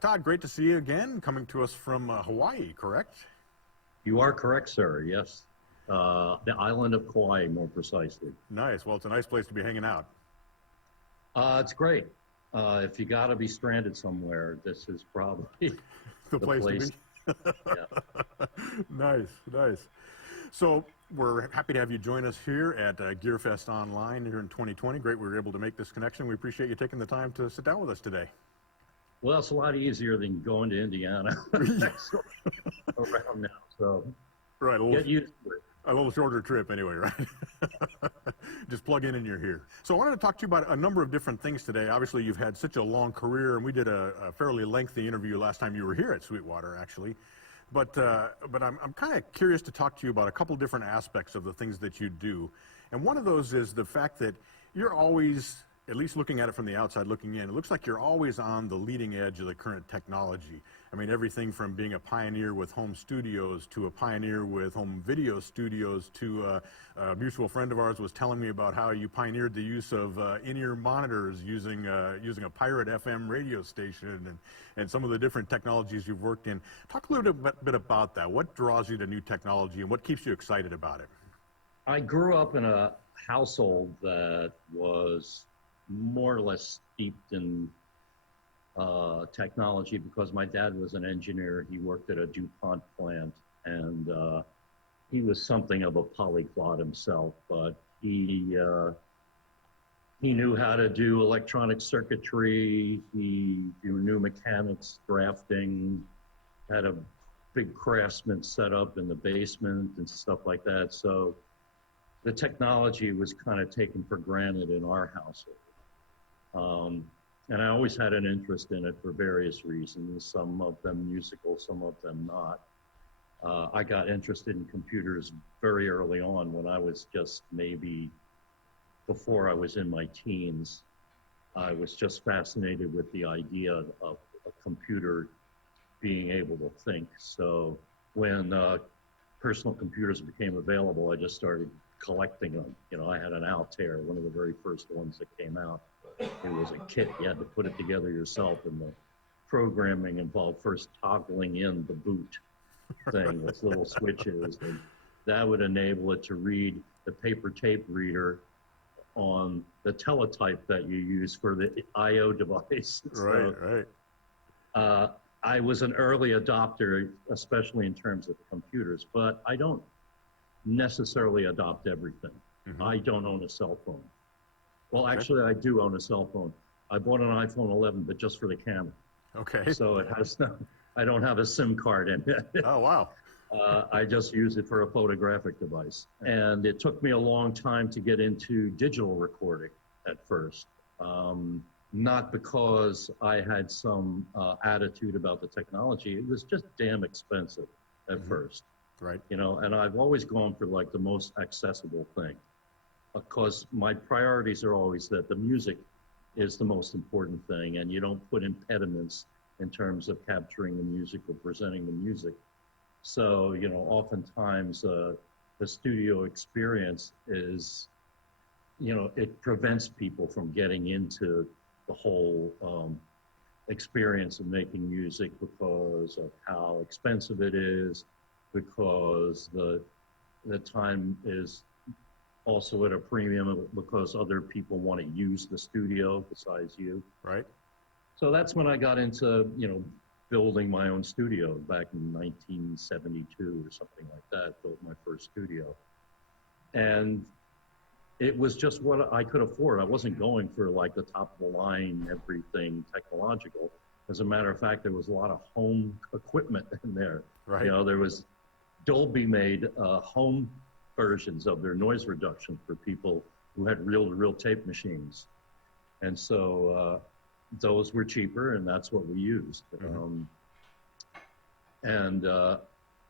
Todd, great to see you again, coming to us from Hawaii, correct? You are correct, sir. Yes. The island of Kauai, more precisely. Nice. Well, it's a nice place to be hanging out. It's great. If you got to be stranded somewhere, this is probably The place to be. Yeah. Nice, nice. So we're happy to have you join us here at Gearfest Online here in 2020. Great we were able to make this connection. We appreciate you taking the time to sit down with us today. Well, it's a lot easier than going to Indiana around now. So right, get used to it. A little shorter trip anyway, right? Just plug in and you're here. So I wanted to talk to you about a number of different things today. Obviously, you've had such a long career, and we did a fairly lengthy interview last time you were here at Sweetwater, actually. But I'm kind of curious to talk to you about a couple different aspects of the things that you do. And one of those is the fact that you're always, at least looking at it from the outside looking in, it looks like you're always on the leading edge of the current technology. I mean, everything from being a pioneer with home studios to a pioneer with home video studios to a mutual friend of ours was telling me about how you pioneered the use of in-ear monitors using a pirate FM radio station and some of the different technologies you've worked in. Talk a little bit about that. What draws you to new technology and what keeps you excited about it? I grew up in a household that was more or less steeped in technology because my dad was an engineer. He worked at a DuPont plant, and he was something of a polyglot himself, but he knew how to do electronic circuitry. He knew mechanics, drafting, had a big craftsman set up in the basement and stuff like that. So the technology was kind of taken for granted in our household. And I always had an interest in it for various reasons, some of them musical, some of them not. I got interested in computers very early on when I was just maybe before I was in my teens. I was just fascinated with the idea of a computer being able to think. So when personal computers became available, I just started collecting them. You know, I had an Altair, one of the very first ones that came out. It was a kit. You had to put it together yourself, and the programming involved first toggling in the boot thing with little switches, and that would enable it to read the paper tape reader on the teletype that you use for the I/O device. Right, right. I was an early adopter, especially in terms of computers, but I don't necessarily adopt everything. Mm-hmm. I don't own a cell phone. Well, actually, I do own a cell phone. I bought an iPhone 11, but just for the camera. Okay. So it has no, I don't have a SIM card in it. Oh, wow. I just use it for a photographic device. And it took me a long time to get into digital recording at first. Not because I had some attitude about the technology. It was just damn expensive at first. Right. You know, and I've always gone for like the most accessible thing, because my priorities are always that the music is the most important thing, and you don't put impediments in terms of capturing the music or presenting the music. So, you know, oftentimes the studio experience is, you know, it prevents people from getting into the whole experience of making music because of how expensive it is, because the time is also at a premium because other people want to use the studio besides you. Right. So that's when I got into, you know, building my own studio back in 1972 or something like that, built my first studio. And it was just what I could afford. I wasn't going for like the top of the line, everything technological. As a matter of fact, there was a lot of home equipment in there. Right. You know, there was Dolby made home versions of their noise reduction for people who had reel-to-reel tape machines. And so those were cheaper, and that's what we used. Mm-hmm.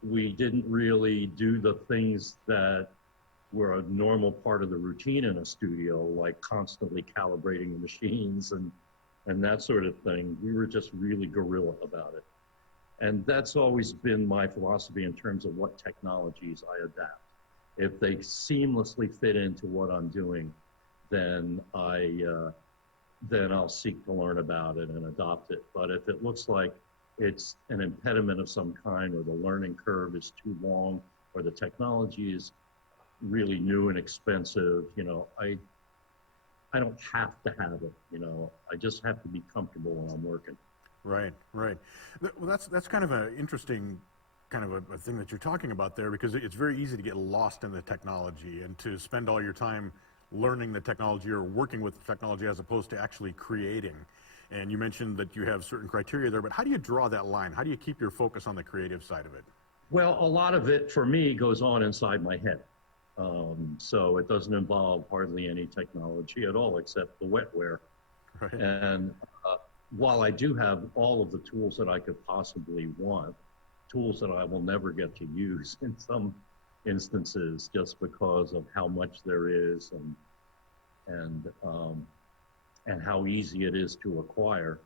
We didn't really do the things that were a normal part of the routine in a studio, like constantly calibrating the machines and that sort of thing. We were just really guerrilla about it. And that's always been my philosophy in terms of what technologies I adapt. If they seamlessly fit into what I'm doing, then I then I'll seek to learn about it and adopt it. But if it looks like it's an impediment of some kind, or the learning curve is too long, or the technology is really new and expensive, I don't have to have it, I just have to be comfortable when I'm working. Right, right. Well, that's kind of an interesting kind of a thing that you're talking about there, because it's very easy to get lost in the technology and to spend all your time learning the technology or working with the technology as opposed to actually creating. And you mentioned that you have certain criteria there, but how do you draw that line? How do you keep your focus on the creative side of it? Well, a lot of it for me goes on inside my head. So it doesn't involve hardly any technology at all except the wetware. Right. And while I do have all of the tools that I could possibly want, tools that I will never get to use in some instances just because of how much there is and how easy it is to acquire.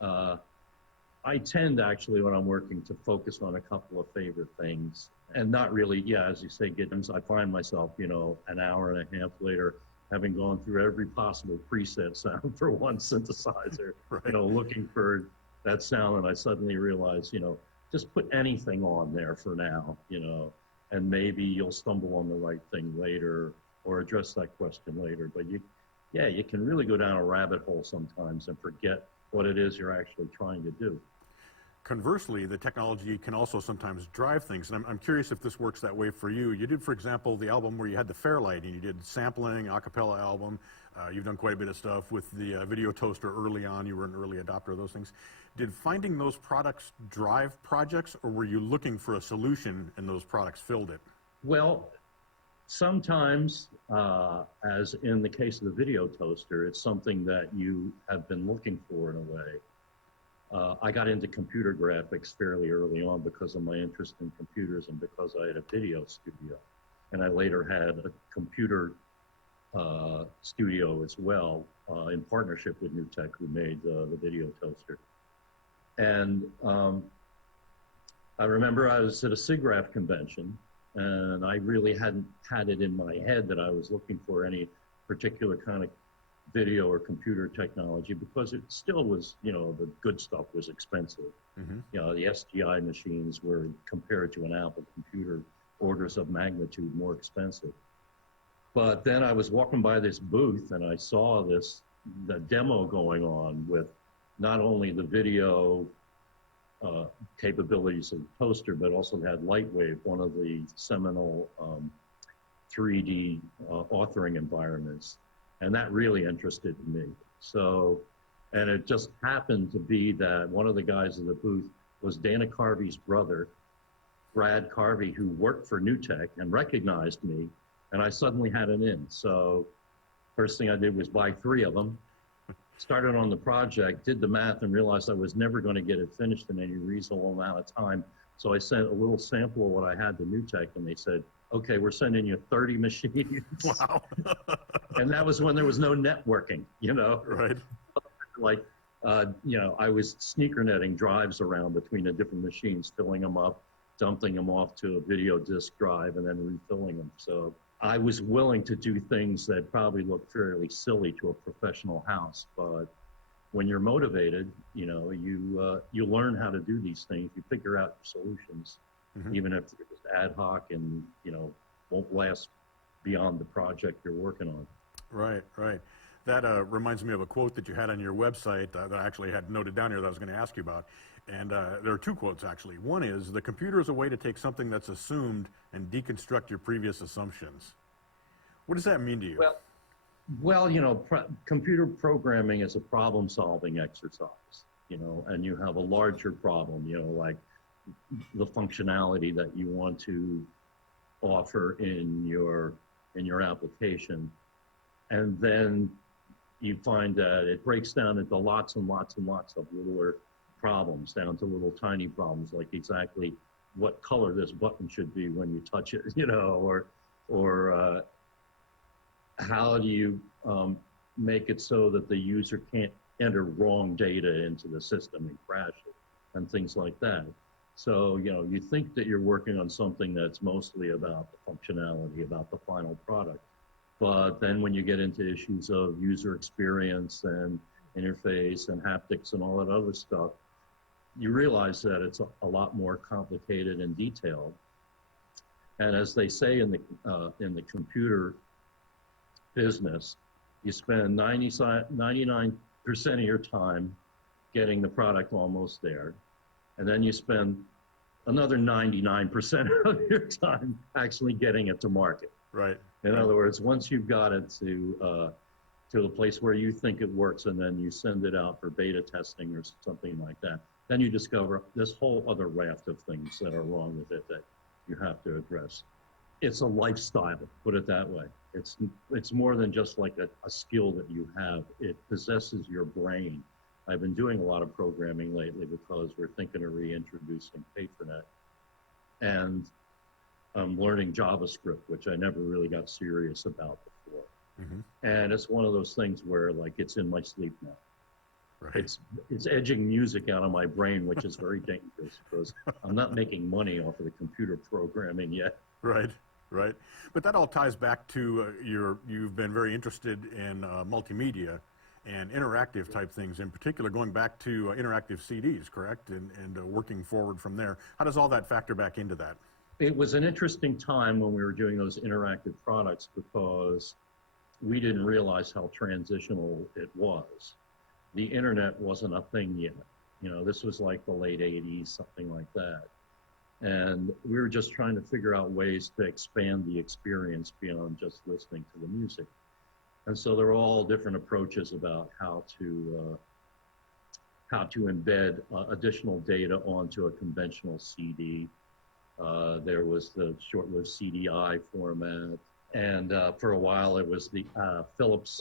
I tend actually, when I'm working, to focus on a couple of favorite things and not really, as you say, I find myself, an hour and a half later, having gone through every possible preset sound for one synthesizer, right. Looking for that sound, and I suddenly realize, just put anything on there for now, and maybe you'll stumble on the right thing later or address that question later. But you can really go down a rabbit hole sometimes and forget what it is you're actually trying to do. Conversely, the technology can also sometimes drive things, and I'm curious if this works that way for you. You did, for example, the album where you had the Fairlight, and you did sampling, a cappella album. You've done quite a bit of stuff with the video toaster early on. You were an early adopter of those things. Did finding those products drive projects, or were you looking for a solution and those products filled it? Well, sometimes, as in the case of the video toaster, it's something that you have been looking for in a way. I got into computer graphics fairly early on because of my interest in computers and because I had a video studio. And I later had a computer studio as well, in partnership with NewTek, who made the video toaster. And I remember I was at a SIGGRAPH convention, and I really hadn't had it in my head that I was looking for any particular kind of video or computer technology, because it still was, the good stuff was expensive. Mm-hmm. The STI machines were, compared to an Apple computer, orders of magnitude more expensive. But then I was walking by this booth and I saw the demo going on with not only the video capabilities of the toaster, but also had Lightwave, one of the seminal 3D authoring environments. And that really interested me. So, and it just happened to be that one of the guys in the booth was Dana Carvey's brother, Brad Carvey, who worked for NewTek and recognized me, and I suddenly had it in. So first thing I did was buy 3 of them, started on the project, did the math, and realized I was never going to get it finished in any reasonable amount of time. So I sent a little sample of what I had to NewTek, and they said, okay, we're sending you 30 machines. Wow. And that was when there was no networking, Right. Like, I was sneaker netting drives around between the different machines, filling them up, dumping them off to a video disk drive, and then refilling them. So I was willing to do things that probably look fairly silly to a professional house, but when you're motivated, you learn how to do these things. You figure out your solutions, mm-hmm. even if they're just ad hoc and won't last beyond the project you're working on. Right, right. That reminds me of a quote that you had on your website that I actually had noted down here that I was going to ask you about. And there are 2 quotes, actually. One is, the computer is a way to take something that's assumed and deconstruct your previous assumptions. What does that mean to you? Well, computer programming is a problem-solving exercise, and you have a larger problem, like the functionality that you want to offer in your application. And then you find that it breaks down into lots and lots and lots of littler problems, down to little tiny problems, like exactly what color this button should be when you touch it, or how do you make it so that the user can't enter wrong data into the system and crash it, and things like that. So, you think that you're working on something that's mostly about the functionality, about the final product. But then when you get into issues of user experience and interface and haptics and all that other stuff, you realize that it's a lot more complicated and detailed. And as they say in the computer business, you spend 99% of your time getting the product almost there, and then you spend another 99% of your time actually getting it to market. Right. In other words, once you've got it to a place where you think it works, and then you send it out for beta testing or something like that, then you discover this whole other raft of things that are wrong with it that you have to address. It's a lifestyle, put it that way. It's more than just like a skill that you have. It possesses your brain. I've been doing a lot of programming lately because we're thinking of reintroducing Patronet. And I'm learning JavaScript, which I never really got serious about before. Mm-hmm. And it's one of those things where like it's in my sleep now. Right. It's edging music out of my brain, which is very dangerous because I'm not making money off of the computer programming yet. Right, right. But that all ties back to you've been very interested in multimedia and interactive type things, in particular, going back to interactive CDs, correct? And working forward from there. How does all that factor back into that? It was an interesting time when we were doing those interactive products because we didn't realize how transitional it was. The internet wasn't a thing yet. You know, this was like the late 80s, something like that. And we were just trying to figure out ways to expand the experience beyond just listening to the music. And so there were all different approaches about how to embed additional data onto a conventional CD. There was the short-lived CDI format. And for a while it was the Philips,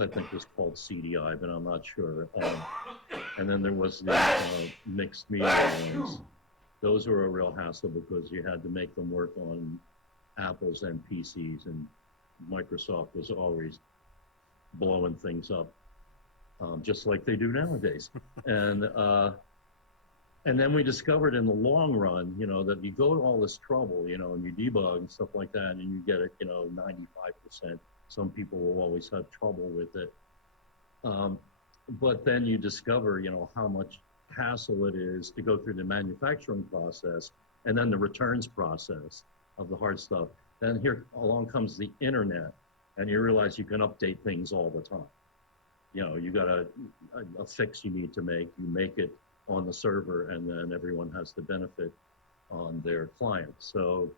I think, was called CDI, but I'm not sure. And then there was the mixed media ones. Those were a real hassle because you had to make them work on Apples and PCs, and Microsoft was always blowing things up, just like they do nowadays. And then we discovered in the long run, you know, that you go to all this trouble, you know, and you debug and stuff like that, and you get it, you know, 95%. Some people will always have trouble with it. But then you discover, you know, how much hassle it is to go through the manufacturing process and then the returns process of the hard stuff. Then here along comes the internet, and you realize you can update things all the time. You know, you got a fix you need to make, you make it on the server, and then everyone has the benefit on their client. So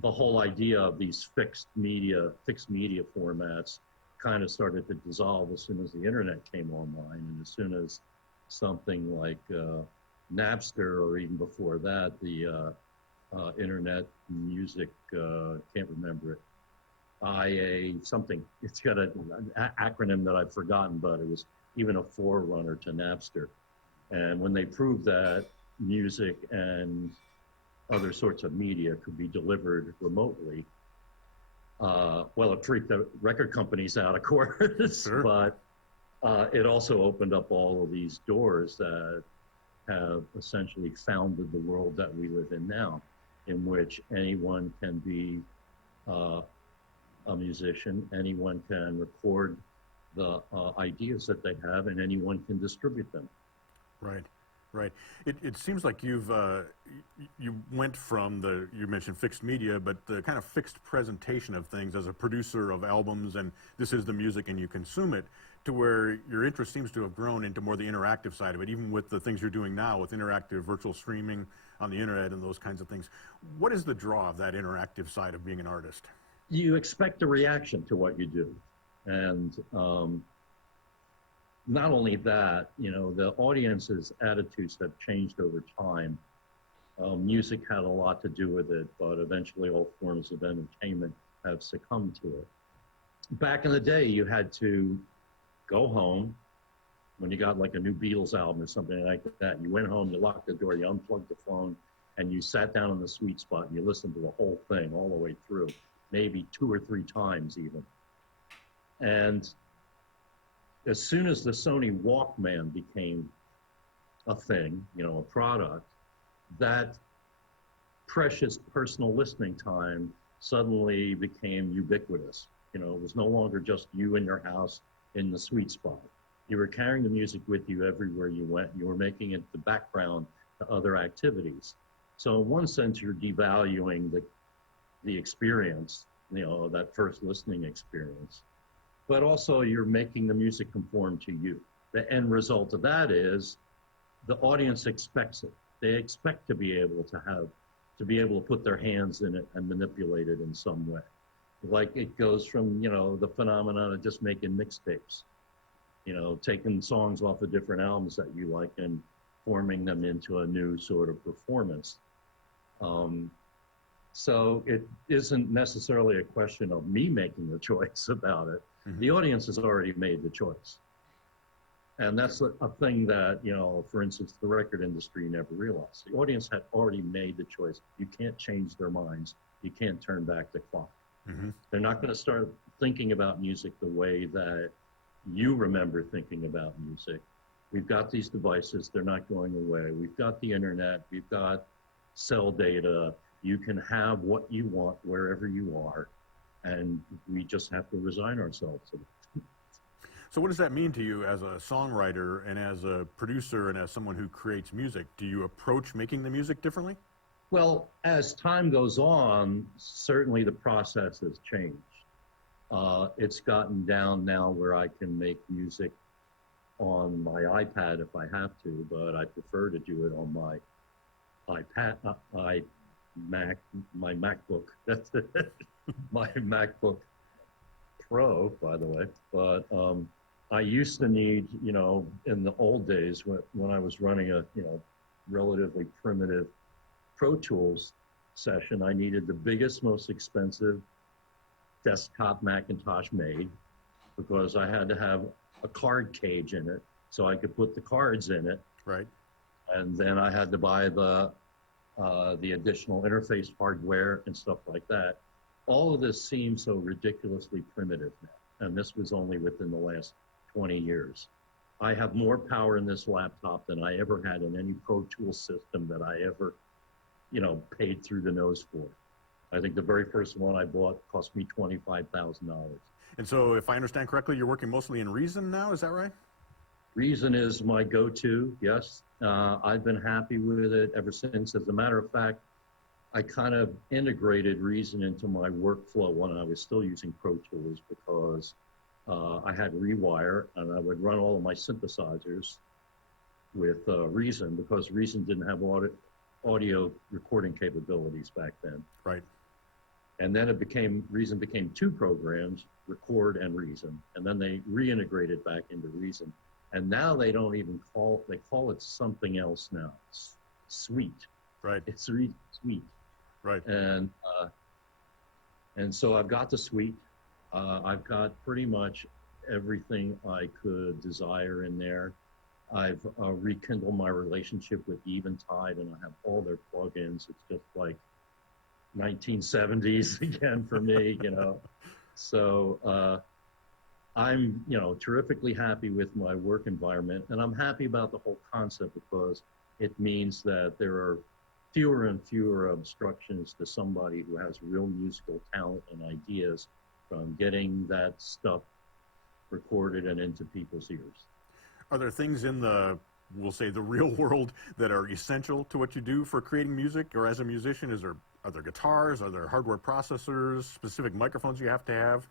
the whole idea of these fixed media formats kind of started to dissolve as soon as the internet came online, and as soon as something like Napster, or even before that, the internet music, can't remember it, IA something. It's got an acronym that I've forgotten, but it was even a forerunner to Napster. And when they proved that music and other sorts of media could be delivered remotely, well, it freaked the record companies out, of course, sure. But it also opened up all of these doors that have essentially founded the world that we live in now, in which anyone can be a musician, anyone can record the ideas that they have, and anyone can distribute them. Right, right. It seems like you went from you mentioned fixed media, but the kind of fixed presentation of things as a producer of albums, and this is the music and you consume it, to where your interest seems to have grown into more the interactive side of it, even with the things you're doing now with interactive virtual streaming on the internet and those kinds of things. What is the draw of that interactive side of being an artist? You expect a reaction to what you do. And not only that, you know, the audience's attitudes have changed over time. Music had a lot to do with it, but eventually all forms of entertainment have succumbed to it. Back in the day, you had to go home when you got like a new Beatles album or something like that. You went home, you locked the door, you unplugged the phone, and you sat down in the sweet spot and you listened to the whole thing all the way through, maybe 2 or 3 times even. And as soon as the Sony Walkman became a thing, you know, a product, that precious personal listening time suddenly became ubiquitous. You know, it was no longer just you in your house in the sweet spot. You were carrying the music with you everywhere you went. You were making it the background to other activities. So in one sense, you're devaluing the experience, you know, that first listening experience. But also you're making the music conform to you. The end result of that is the audience expects it. They expect to be able to put their hands in it and manipulate it in some way. Like it goes from, you know, the phenomenon of just making mixtapes, you know, taking songs off of different albums that you like and forming them into a new sort of performance. So it isn't necessarily a question of me making the choice about it. Mm-hmm. The audience has already made the choice. And that's a thing that, you know, for instance, the record industry never realized. The audience had already made the choice. You can't change their minds. You can't turn back the clock. Mm-hmm. They're not going to start thinking about music the way that you remember thinking about music. We've got these devices. They're not going away. We've got the internet. We've got cell data. You can have what you want wherever you are. And we just have to resign ourselves to it. So what does that mean to you as a songwriter and as a producer and as someone who creates music? Do you approach making the music differently? Well, as time goes on, certainly the process has changed. It's gotten down now where I can make music on my iPad if I have to, but I prefer to do it on my iPad, my MacBook. That's it. My MacBook Pro, by the way. But I used to need, you know, in the old days when I was running a, you know, relatively primitive Pro Tools session, I needed the biggest, most expensive desktop Macintosh made because I had to have a card cage in it so I could put the cards in it. Right. And then I had to buy the additional interface hardware and stuff like that. All of this seems so ridiculously primitive now, and this was only within the last 20 years. I have more power in this laptop than I ever had in any Pro Tools system that I ever, you know, paid through the nose for. I think the very first one I bought cost me $25,000. And so if I understand correctly, you're working mostly in Reason now, is that right? Reason is my go-to, yes. I've been happy with it ever since. As a matter of fact, I kind of integrated Reason into my workflow when I was still using Pro Tools because I had Rewire and I would run all of my synthesizers with Reason because Reason didn't have audio recording capabilities back then. Right. And then Reason became two programs, Record and Reason, and then they reintegrated back into Reason. And now they don't even they call it something else now. It's Suite. Right. It's Suite. Right. And so I've got the Suite. I've got pretty much everything I could desire in there. I've rekindled my relationship with Eventide, and I have all their plugins. It's just like 1970s again for me, you know. So I'm, you know, terrifically happy with my work environment, and I'm happy about the whole concept because it means that there are fewer and fewer obstructions to somebody who has real musical talent and ideas from getting that stuff recorded and into people's ears. Are there things in the, we'll say, the real world that are essential to what you do for creating music or as a musician? Are there guitars? Are there hardware processors, specific microphones you have to have?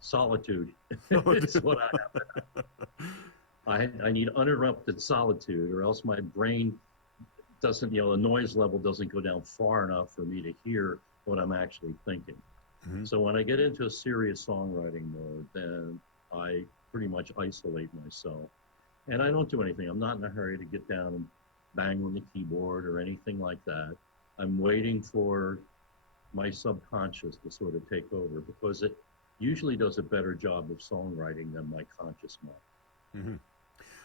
Solitude. It's what I have to have. I need uninterrupted solitude or else my brain doesn't, you know, the noise level doesn't go down far enough for me to hear what I'm actually thinking. Mm-hmm. So when I get into a serious songwriting mode, then I pretty much isolate myself. And I don't do anything. I'm not in a hurry to get down and bang on the keyboard or anything like that. I'm waiting for my subconscious to sort of take over because it usually does a better job of songwriting than my conscious mind. Mm-hmm.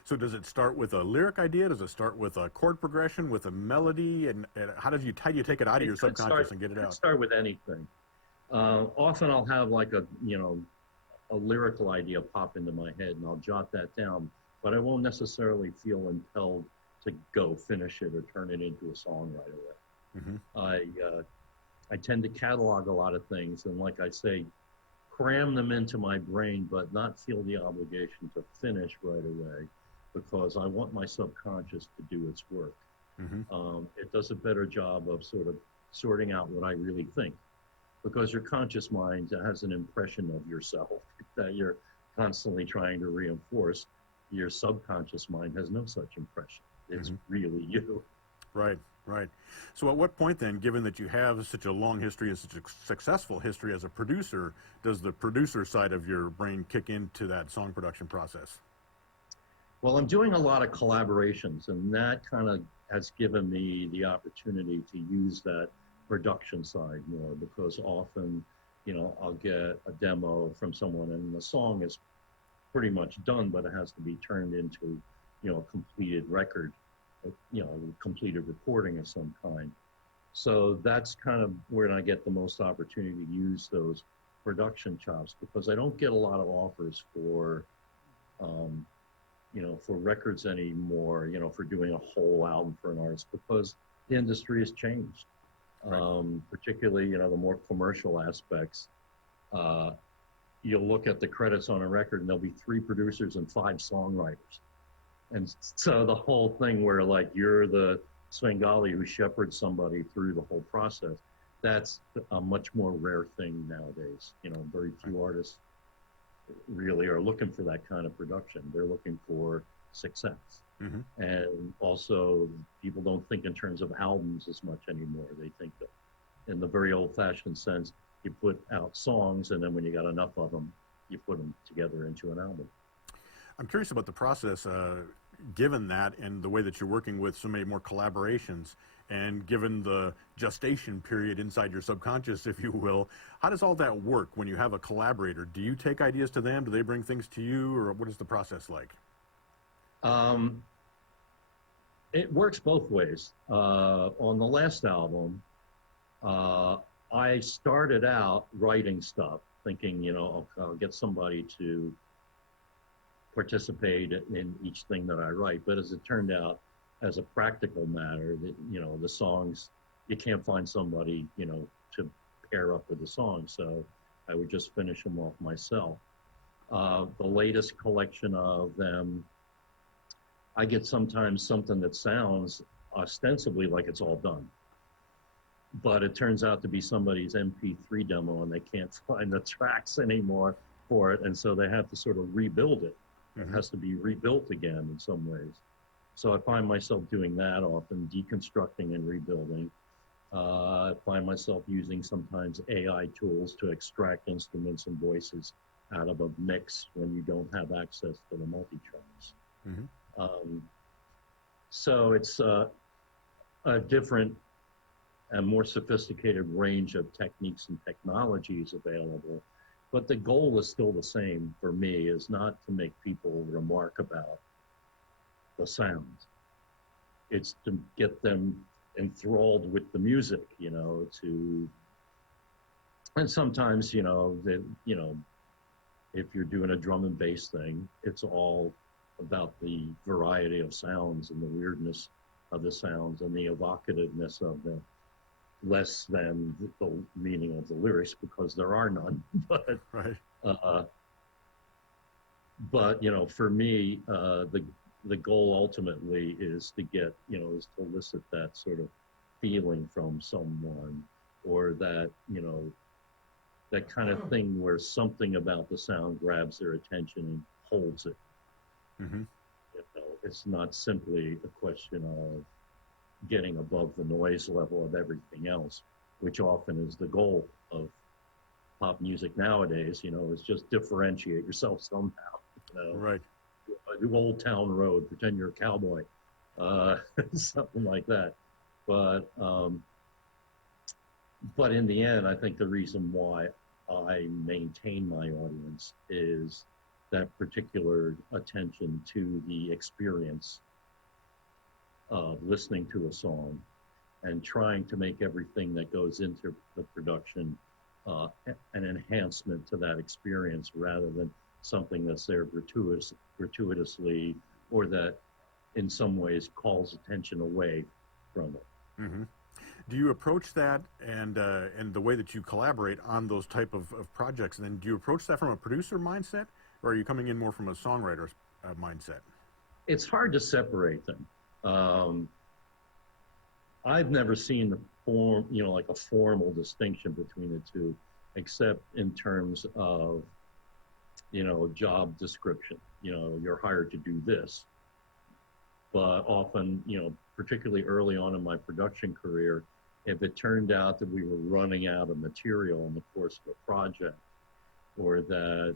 So does it start with a lyric idea? Does it start with a chord progression, with a melody? And how do you take it out of your subconscious and get it out? It start with anything. Often I'll have like a lyrical idea pop into my head and I'll jot that down, but I won't necessarily feel impelled to go finish it or turn it into a song right away. Mm-hmm. I tend to catalog a lot of things, and like I say, cram them into my brain, but not feel the obligation to finish right away, because I want my subconscious to do its work. It does a better job of sort of sorting out what I really think, because your conscious mind has an impression of yourself that you're constantly trying to reinforce. Your subconscious mind has no such impression. It's really you. Right, right. So at what point then, given that you have such a long history and such a successful history as a producer, does the producer side of your brain kick into that song production process? Well, I'm doing a lot of collaborations, and that kind of has given me the opportunity to use that production side more, because often, I'll get a demo from someone and the song is pretty much done, but it has to be turned into, a completed record, completed recording of some kind. So that's kind of where I get the most opportunity to use those production chops, because I don't get a lot of offers for, for records anymore, for doing a whole album for an artist, because the industry has changed. Particularly, the more commercial aspects. You'll look at the credits on a record and there'll be 3 producers and 5 songwriters. And so the whole thing where like you're the Svengali who shepherds somebody through the whole process, that's a much more rare thing nowadays. Very few artists really are looking for that kind of production. They're looking for success. And also, people don't think in terms of albums as much anymore. They think that in the very old-fashioned sense, you put out songs, and then when you got enough of them, you put them together into an album. I'm curious about the process, given that and the way that you're working with so many more collaborations, and given the gestation period inside your subconscious, if you will. How does all that work when you have a collaborator? Do you take ideas to them? Do they bring things to you? Or what is the process like? It works both ways. On the last album, I started out writing stuff, thinking, I'll get somebody to participate in each thing that I write. But as it turned out, as a practical matter, that the songs, you can't find somebody, to pair up with the song. So I would just finish them off myself. The latest collection of them, I get sometimes something that sounds ostensibly like it's all done, but it turns out to be somebody's MP3 demo and they can't find the tracks anymore for it. And so they have to sort of rebuild it. It has to be rebuilt again in some ways. So I find myself doing that often, deconstructing and rebuilding. I find myself using sometimes AI tools to extract instruments and voices out of a mix when you don't have access to the multi-tracks. So it's a different and more sophisticated range of techniques and technologies available. But the goal is still the same for me, is not to make people remark about the sound. It's to get them enthralled with the music, and sometimes, if you're doing a drum and bass thing, it's all about the variety of sounds and the weirdness of the sounds and the evocativeness of them, less than the meaning of the lyrics, because there are none. But for me, the goal ultimately is to get, is to elicit that sort of feeling from someone, or that, that kind of thing where something about the sound grabs their attention and holds it. It's not simply a question of getting above the noise level of everything else, which often is the goal of pop music nowadays, is just differentiate yourself somehow. Right. Do Old Town Road, pretend you're a cowboy, something like that. But in the end, I think the reason why I maintain my audience is that particular attention to the experience of listening to a song and trying to make everything that goes into the production an enhancement to that experience, rather than something that's there gratuitously, or that in some ways calls attention away from it. Do you approach that and the way that you collaborate on those type of projects, and then do you approach that from a producer mindset, or are you coming in more from a songwriter mindset? It's hard to separate them. I've never seen the form, like a formal distinction between the two, except in terms of, job description. You're hired to do this. But often, particularly early on in my production career, if it turned out that we were running out of material in the course of a project, or that,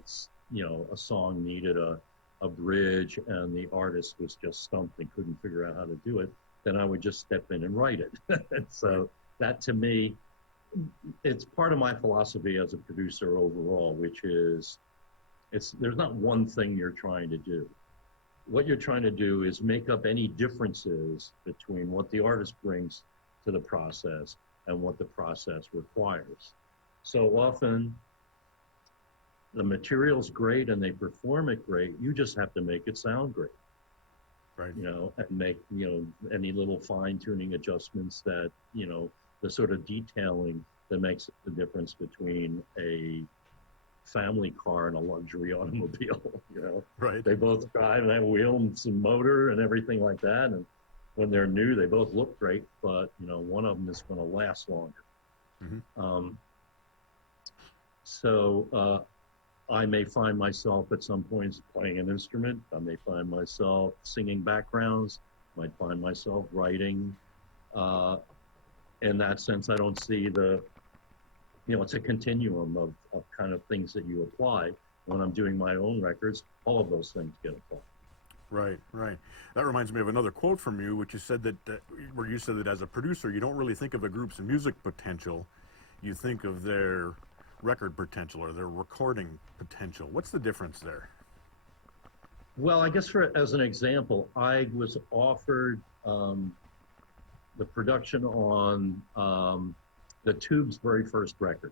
a song needed a bridge and the artist was just stumped and couldn't figure out how to do it, then I would just step in and write it. And so that, to me, it's part of my philosophy as a producer overall, which is there's not one thing you're trying to do. What you're trying to do is make up any differences between what the artist brings to the process and what the process requires. So often the material's great and they perform it great. You just have to make it sound great. Right. And make, any little fine tuning adjustments that, the sort of detailing that makes the difference between a family car and a luxury automobile. Right. They both drive and have wheels and motor and everything like that. And when they're new, they both look great, but one of them is going to last longer. Mm-hmm. So I may find myself at some points playing an instrument. I may find myself singing backgrounds. I might find myself writing. In that sense, I don't see it's a continuum of kind of things that you apply. When I'm doing my own records, all of those things get applied. Right, right. That reminds me of another quote from you, which you said that, where you said that as a producer, you don't really think of a group's music potential. You think of their record potential or their recording potential. What's the difference there? Well, I guess as an example, I was offered the production on the Tubes' very first record.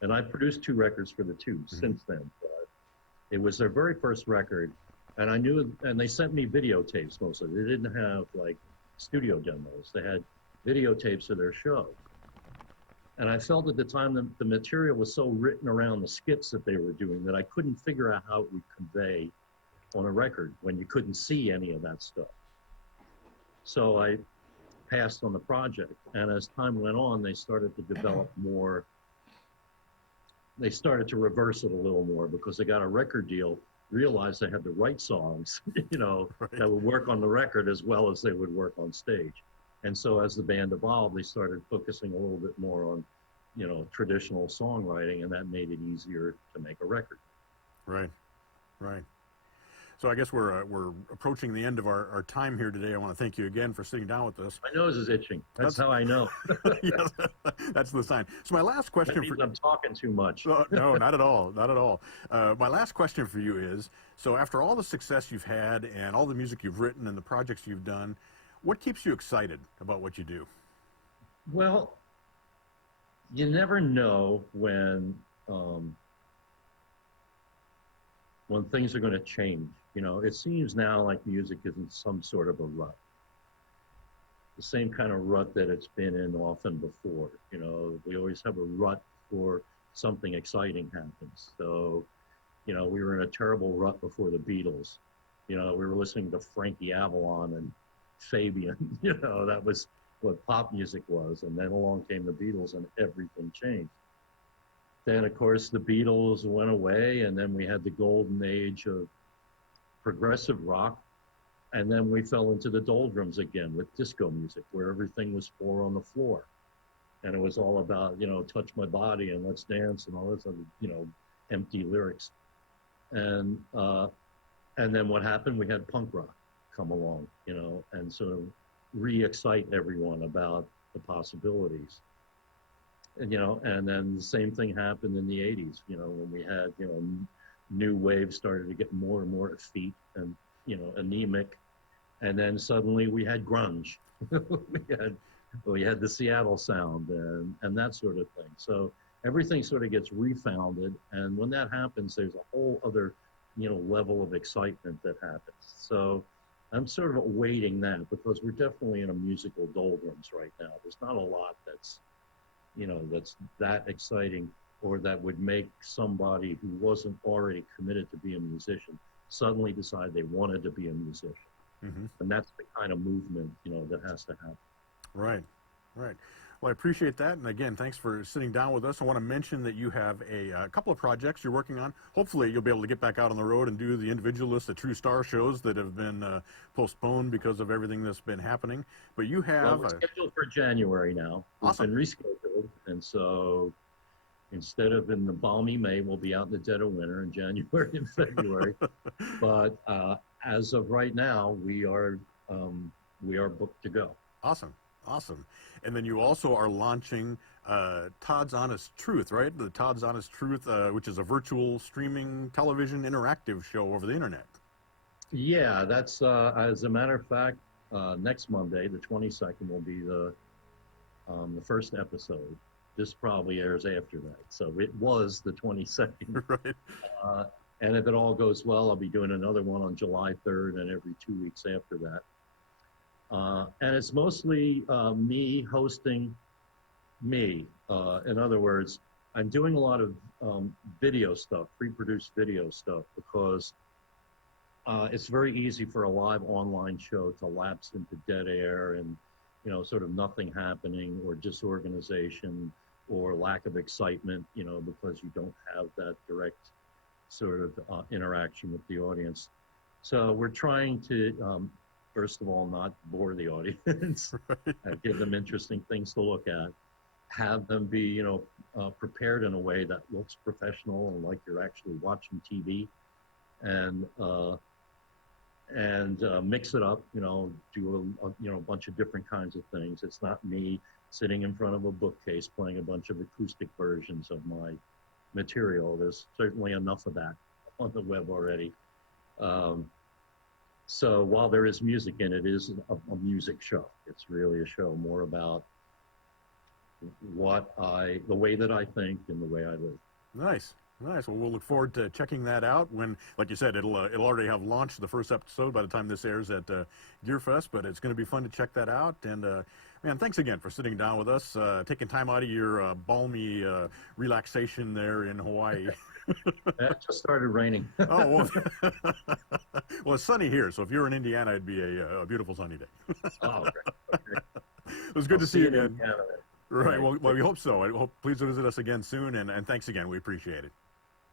And I produced 2 records for the Tubes since then. But it was their very first record. And I knew, and they sent me videotapes mostly. They didn't have like studio demos. They had videotapes of their show. And I felt at the time that the material was so written around the skits that they were doing that I couldn't figure out how it would convey on a record when you couldn't see any of that stuff. So I passed on the project. And as time went on, they started to develop more. They started to reverse it a little more because they got a record deal, realized they had to write songs, Right. that would work on the record as well as they would work on stage. And so as the band evolved, they started focusing a little bit more on, traditional songwriting, and that made it easier to make a record. Right, right. So I guess we're approaching the end of our time here today. I want to thank you again for sitting down with us. My nose is itching. That's how I know. Yes, that's the sign. So my last question That means I'm talking too much. No, not at all, not at all. My last question for you is, so after all the success you've had and all the music you've written and the projects you've done, what keeps you excited about what you do? Well, you never know when things are going to change. It seems now like music is in some sort of a rut. The same kind of rut that it's been in often before. We always have a rut before something exciting happens. So, we were in a terrible rut before the Beatles. We were listening to Frankie Avalon and Fabian. That was what pop music was. And then along came the Beatles and everything changed. Then, of course, the Beatles went away, and then we had the golden age of progressive rock. And then we fell into the doldrums again with disco music, where everything was 4 on the floor. And it was all about, touch my body and let's dance and all this other, empty lyrics. And then what happened? We had punk rock come along, and sort of re-excite everyone about the possibilities. And, and then the same thing happened in the 80s, when we had, new wave started to get more and more effete and, anemic. And then suddenly we had grunge. we had the Seattle sound and that sort of thing. So everything sort of gets refounded. And when that happens, there's a whole other, level of excitement that happens. So I'm sort of awaiting that because we're definitely in a musical doldrums right now. There's not a lot that's, that's that exciting or that would make somebody who wasn't already committed to be a musician suddenly decide they wanted to be a musician. Hmm. And that's the kind of movement, that has to happen. Right, right. Well, I appreciate that. And again, thanks for sitting down with us. I want to mention that you have a couple of projects you're working on. Hopefully, you'll be able to get back out on the road and do the Individualist, the True Star shows that have been postponed because of everything that's been happening. But you Well, have we're scheduled for January now. We've awesome. been rescheduled. And so instead of in the balmy May, we'll be out in the dead of winter in January and February. But as of right now, we are booked to go. Awesome, awesome. And then you also are launching Todd's Honest Truth, right? The Todd's Honest Truth, which is a virtual streaming television interactive show over the internet. Yeah, that's as a matter of fact, next Monday, the 22nd, will be the first episode. This probably airs after that, so it was the 22nd. Right. And if it all goes well, I'll be doing another one on July 3rd and every 2 weeks after that. And it's mostly me hosting me. In other words, I'm doing a lot of video stuff, pre-produced video stuff, because it's very easy for a live online show to lapse into dead air and, sort of nothing happening or disorganization or lack of excitement, because you don't have that direct sort of interaction with the audience. So we're trying to, first of all, not bore the audience, Right. and give them interesting things to look at, have them be, prepared in a way that looks professional and like you're actually watching TV, and mix it up, do a bunch of different kinds of things. It's not me sitting in front of a bookcase playing a bunch of acoustic versions of my material. There's certainly enough of that on the web already. So while there is music in it, it is a music show. It's really a show more about the way that I think and the way I live. Nice. Nice. Well, we'll look forward to checking that out when, like you said, it'll already have launched the first episode by the time this airs at Gearfest, but it's going to be fun to check that out. And, man, thanks again for sitting down with us, taking time out of your balmy relaxation there in Hawaii. It just started raining. Oh, well, well, it's sunny here, so if you were in Indiana, it'd be a beautiful sunny day. Oh, okay. It was good to see you again. Indiana. Right. Well, we hope so. I hope please visit us again soon, and thanks again. We appreciate it.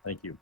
Thank you.